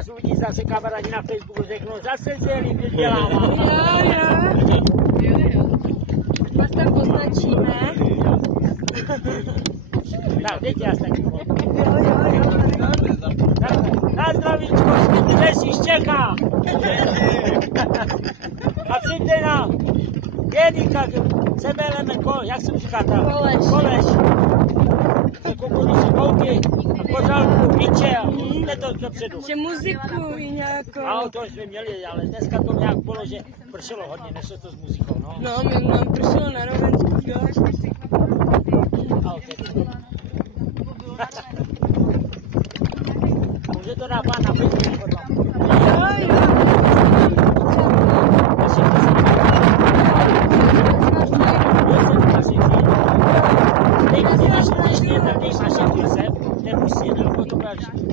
nás uvidí zase kamarádi na Facebooku, řeknou, zase dělí, vydělává. Jo. Vás tam označíme. Tak, dejte já taky. Na zdravíčko, dnes již čeká. A přijďte na Génika, sebeleme, jak se říká tam? Koleš. Kukuřici kouky a kořálku, míče a jde to dopředu. Že muziku i nějakou. No, to jsme měli, ale dneska to nějak bylo, že pršelo hodně, nešlo to s muzikou, no. No, nám pršelo na Rovensku, jo. Může to dát pán na Facebook potom. Jo.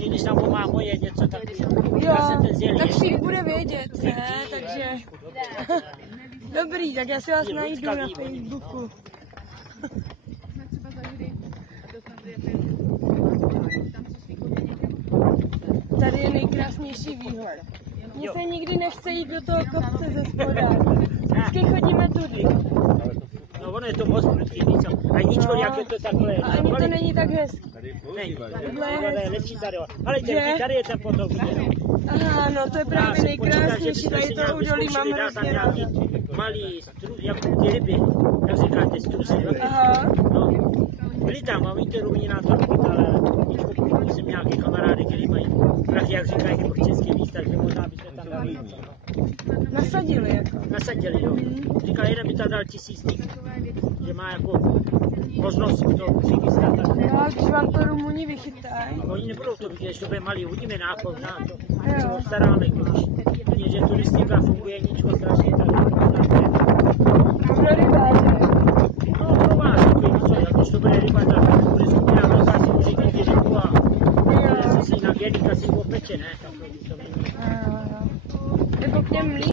Když tam pomá moje něco, tak tak všichni bude vědět, ne? Takže... Dobrý, tak já si vás najdu na Facebooku. Tady je nejkrásnější výhled. Mně se nikdy nechce jít do toho kopce ze spoda. Vždycky chodíme tudy. No ono je to moc prudký, a ničko jak je to takhle. A ani to není tak hezký. Není, tohle je lepší tady. Ale tady je ten potok vidět. Aha, no to je právě nejkrásnější, tady to údolí mám hrozně ráda. Malý strus, jako ty ryby, jak říkáte, strusy. Aha. No, byli tam, a víte, rumí na to, ale jsem nějaký kamarády, kteří mají prachy, jak říkají, jako české místa, že možná byste tam dali něco. Nasadili jako. Nasadili, jo. Říkal, jeden by tam dal 1000 dní, že má jako možnost to přichystat. Jo, když vám to Rumuni vychytají. Oni nebudou to vidět, že to bude malý, uvidíme na to, co obstaráme, když že turistika funguje, ničko strašně tady. Pro rybáře. No, pro vás, jakož to bude ryba, tak bude skupina velká, si může jít rybu a si na Génika si popeče, ne? Nebo k těm